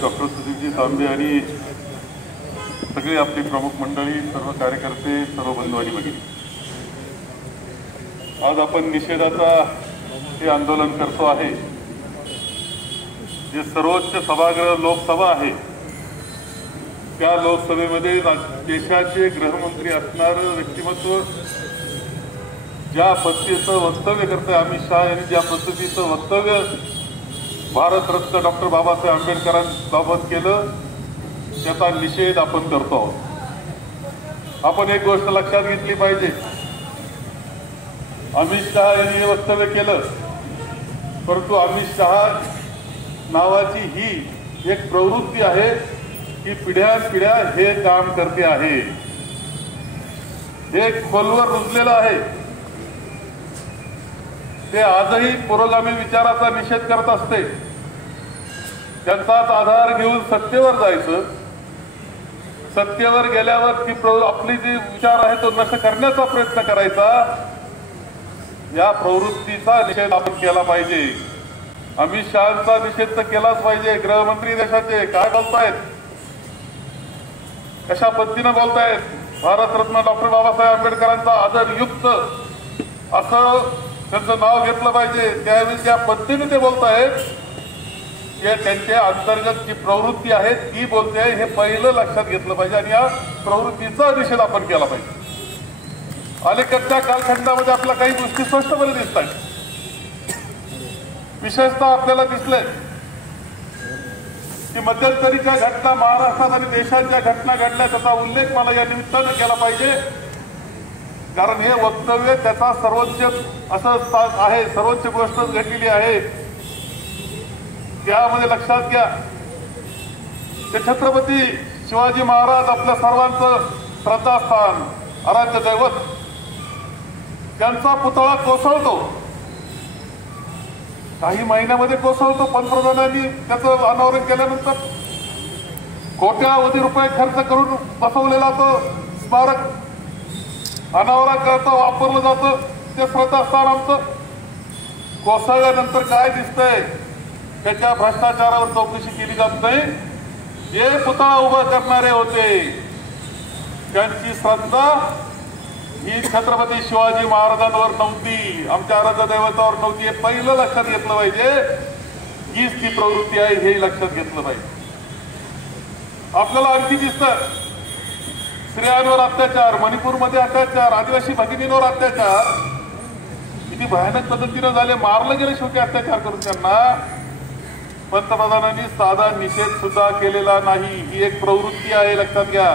Doctor सुदीपजी तांबे आणि सगळे आपली प्रमुख मंडळी, सर्व कार्यकर्ते, सर्व बंधू आणि भगिनी, आज आपण निषेधाचा हे आंदोलन करतो आहे। जे सर्वोच्च सभागृह लोकसभा आहे, त्या लोकसभेमध्ये देशाचे गृहमंत्री असणारं व्यक्तिमत्व ज्या पद्धतीचं वक्तव्य करते अमित शहा यांनी, ज्या पद्धतीचं वक्तव्य भारतरत्न डॉक्टर बाबासाहेब आंबेडकरांबाबत केलं, त्याचा निषेध आपण करतो आहोत। आपण एक गोष्ट लक्षात घेतली पाहिजे, अमित शहा यांनी हे वक्तव्य केलं, परंतु अमित शहा नावाची ही एक प्रवृत्ती आहे की पिढ्यानपिढ्या हे काम करते आहे, हे खोलवर रुजलेलं आहे। ते आजही पुरोगामी विचाराचा निषेध करत असते, त्यांचाच आधार घेऊन सत्तेवर जायचं, सत्तेवर गेल्यावर ती आपली जी विचार आहे तो नष्ट करण्याचा प्रयत्न करायचा। या प्रवृत्तीचा निषेध आपण केला पाहिजे। अमित शहाचा निषेध तर केलाच पाहिजे। गृहमंत्री देशाचे काय बोलतायत, कशा पद्धतीने बोलतायत, भारतरत्न डॉक्टर बाबासाहेब आंबेडकरांचा आदरयुक्त असं त्यांचं नाव घेतलं पाहिजे। त्यावेळी ज्या पद्धतीने ते बोलतायत, जे त्यांच्या अंतर्गत जी प्रवृत्ती आहे ती बोलते, हे पहिलं लक्षात घेतलं पाहिजे आणि या प्रवृत्तीचा निषेध आपण केला पाहिजे। अलीकडच्या कालखंडामध्ये आपल्या काही गोष्टी स्पष्टपणे दिसत आहेत। विशेषतः आपल्याला दिसले की मध्यंतरीच्या घटना महाराष्ट्रात आणि देशात ज्या घटना घडल्या त्याचा उल्लेख मला या निमित्तानं केला पाहिजे, कारण हे वक्तव्य त्याचा सर्वोच्च असं आहे, सर्वोच्च गोष्ट घडलेली आहे। त्यामध्ये लक्षात घ्या, ते छत्रपती शिवाजी महाराज आपल्या सर्वांचं श्रद्धास्थान, आराध्य दैवत, त्यांचा पुतळा कोसळतो, काही महिन्यामध्ये कोसळतो। पंतप्रधानांनी त्याचं अनावरण केल्यानंतर कोट्यावधी रुपये खर्च करून बसवलेला तो स्मारक अनावरण करता वापरलं जातं, ते श्रद्धास्थान आमचं कोसळल्यानंतर काय दिसतंय, त्याच्या भ्रष्टाचारावर चौकशी केली जात नाही। जे पुतळा उभा करणारे होते त्यांची श्रद्धा ही छत्रपती शिवाजी महाराजांवर नव्हती, आमच्या आराध्य दैवतावर नव्हती, हे पहिलं लक्षात घेतलं पाहिजे। हीच ती प्रवृत्ती आहे हे लक्षात घेतलं पाहिजे। आपल्याला आणखी दिसतं स्त्रियांवर अत्याचार, मणिपूरमध्ये अत्याचार, आदिवासी भगिनींवर अत्याचार किती भयानक पद्धतीने झाले, मारले गेले शेवटी अत्याचार करून त्यांना। पंतप्रधानांनी साधा निषेध सुद्धा केलेला नाही, ही एक प्रवृत्ती आहे, लक्षात घ्या।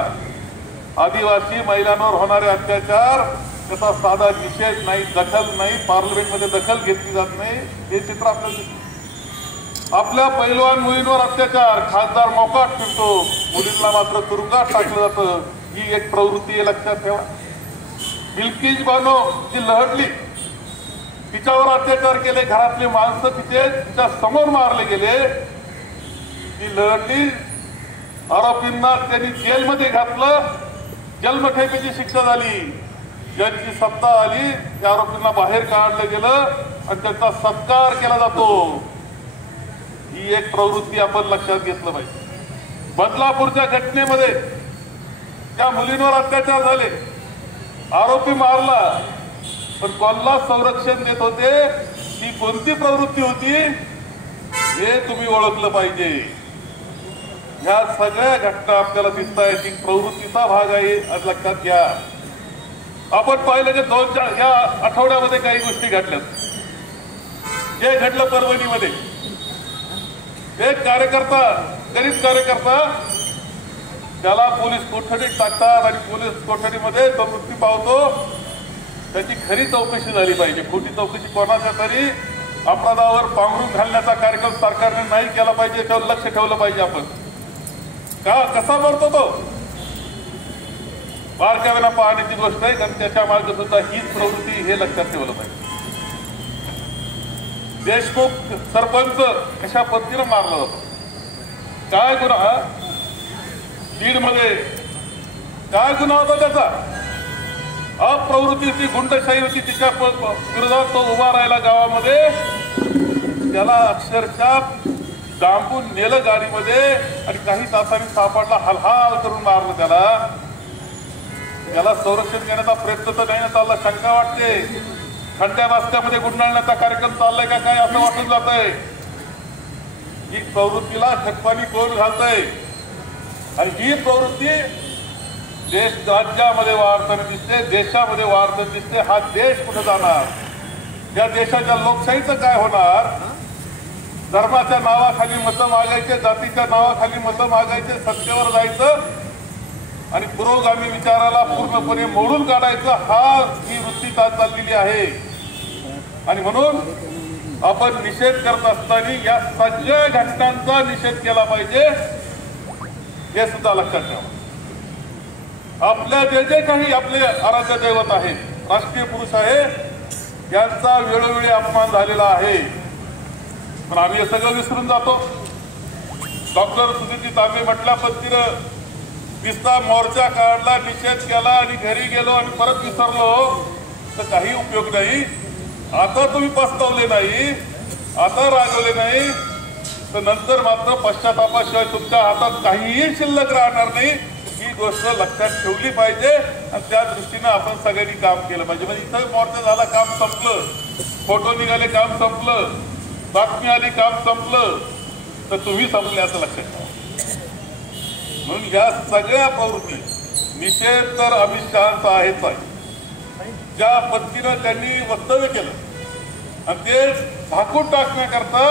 आदिवासी महिलांवर होणारे अत्याचार त्याचा साधा निषेध नाही, दखल नाही, पार्लमेंटमध्ये दखल घेतली जात नाही, हे चित्र आपल्याला। आपल्या पैलवान मुलींवर अत्याचार, खासदार मोकाट फिरतो, मुलींना मात्र तुरुंगात टाकलं जातं, ही एक प्रवृत्ती आहे, लक्षात ठेवा। बिल्किस बानो जी लहडली, तिच्यावर अत्याचार केले, घरातली माणसं तिच्या समोर मारले गेले, ती लहडली, आरोपींना त्यांनी जेलमध्ये घातलं, जन्मठेपेची शिक्षा झाली, ज्यांची सत्ता आली त्या आरोपींना बाहेर काढलं गेलं आणि त्यांचा सत्कार केला जातो। ही एक प्रवृत्ती आपण लक्षात घेतलं पाहिजे। बदलापूरच्या घटनेमध्ये त्या मुलींवर अत्याचार झाले, आरोपी मारला, पण कोणाला संरक्षण देत होते, ही कोणती प्रवृत्ती होती हे तुम्ही ओळखलं पाहिजे। ह्या सगळ्या घटना आपल्याला दिसत आहेत की प्रवृत्तीचा भाग आहे, आज लक्षात घ्या। आपण पाहिलं की या आठवड्यामध्ये काही गोष्टी घडल्यात। जे घडलं परभणीमध्ये, एक कार्यकर्ता, गरीब कार्यकर्ता, त्याला पोलीस कोठडीत टाकतात आणि पोलीस कोठडीमध्ये तो मृत्यू पावतो। त्याची खरी चौकशी झाली पाहिजे, खोटी चौकशी कोणाच्या तरी अपराधावर पांघरून घालण्याचा कार्यक्रम सरकारने नाही केला पाहिजे, त्यावर लक्ष ठेवलं पाहिजे। आपण का कसा मरतो तो बारकाव्यानं पाहण्याची गोष्ट आहे, कारण त्याच्या मार्ग सुद्धा हीच प्रवृत्ती, हे लक्षात ठेवलं पाहिजे। देशमुख सरपंच कशा पद्धतीने मारला जातो, काय गुन्हा, बीडमध्ये काय गुन्हा होता त्याचा, अप्रवृत्ती होती, गुंडशाही होती, तिच्या विरोधात तो उभा राहिला गावामध्ये, त्याला अक्षरशः डांबून नेलं गाडीमध्ये आणि काही तासांनी सापडला, हलहाल करून मारलं त्याला संरक्षण घेण्याचा प्रयत्न तर नाही ना चालला, शंका वाटते. खंड्या रस्त्यामध्ये गुंडाळण्याचा कार्यक्रम चाललाय का काय असं वाटून जातंय. ही प्रवृत्तीला खतपाणी कोण घालतंय आणि ही प्रवृत्ती राज्यामध्ये वाढताना दिसते, देशामध्ये वाढताना दिसते. हा देश कुठे जाणार? या देशाच्या लोकशाहीचं काय होणार? धर्माच्या नावाखाली मतं मागायचे, जातीच्या नावाखाली मतं मागायचे, सत्तेवर जायचं आणि पुरोगामी विचाराला पूर्णपणे मोडून काढायचं, ही वृत्ती चाललेली आहे. आणि म्हणून आपण निषेध करत असताना या सगळ्या घटनांचा निषेध केला पाहिजे, हे सुद्धा लक्षात ठेवा. आपल्या जे काही आपले आराध्य दैवत आहेत, राष्ट्रीय पुरुष आहे, यांचा वेळोवेळी अपमान झालेला आहे. पण आम्ही हे सगळं विसरून जातो. डॉक्टर सुधीरजी तांबे म्हटल्या पद्धतीनं दिसता मोर्चा काढला, निषेध केला आणि घरी गेलो आणि परत विसरलो तर काही उपयोग नाही. आता तुम्ही पस्तावले नाही, आता रागवले नाही तर नंतर मात्र पश्चातापाशिवाय तुमच्या हातात काहीही शिल्लक राहणार नाही. ही गोष्ट लक्षात ठेवली पाहिजे आणि त्या दृष्टीनं आपण सगळ्यांनी काम केलं पाहिजे. म्हणजे इथं मोर्चा झाला, काम संपलं, फोटो निघाले, काम संपलं, बातमी आली, काम संपलं, तर तुम्ही संपले असं लक्षात ठेवा. म्हणून या सगळ्या प्रवृत्ती निषेध तर अमित शहाचा आहेच आहे. ज्या पद्धतीनं त्यांनी वक्तव्य केलं आणि ते झाकून टाकण्याकरता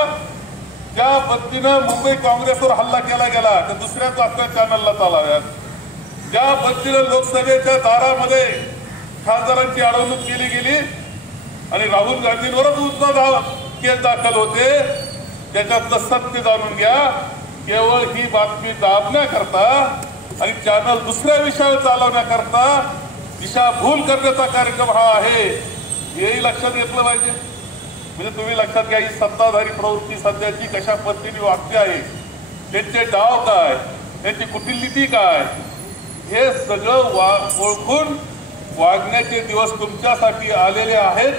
ज्या पद्धतीनं मुंबई काँग्रेसवर हल्ला केला गेला तर दुसऱ्याच आपल्या चॅनलला चालाव्यात, ज्या पद्धतीनं लोकसभेच्या दारामध्ये खासदारांची अडवणूक केली गेली आणि राहुल गांधींवरच उद्धव केस दाखल होते, त्याच्यातलं सत्य जाणून घ्या. केवळ ही बातमी दाबण्याकरता आणि चॅनल दुसऱ्या विषयावर चालवण्याकरता दिशाभूल करण्याचा कार्यक्रम हा आहे, हेही लक्षात घेतलं पाहिजे. म्हणजे तुम्ही लक्षात घ्या, ही सत्ताधारी प्रवृत्ती सध्याची कशा पद्धतीने वागते आहे, त्यांचे डाव काय, त्यांची कुटिलनीती काय, हे सगळं ओळखून वागण्याचे दिवस तुमच्यासाठी आलेले आहेत.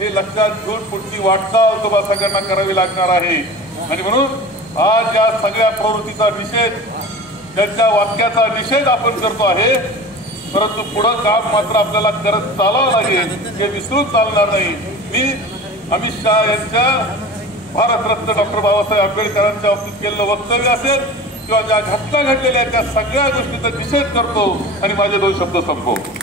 ते लक्षात घेऊन पुढची वाटचाल तुम्हाला सगळ्यांना करावी लागणार आहे. आणि म्हणून आज या सगळ्या प्रवृत्तीचा निषेध, त्यांच्या वाक्याचा निषेध आपण करतो आहे. परंतु पुढं काम मात्र आपल्याला करत चालावं लागेल, हे विसरून चालणार नाही. मी अमित शहा यांच्या भारतरत्न डॉक्टर बाबासाहेब आंबेडकरांच्या बाबतीत केलेलं वक्तव्य असेल किंवा ज्या घटना घडलेल्या त्या सगळ्या गोष्टींचा निषेध करतो आणि माझे दोन शब्द संपवतो.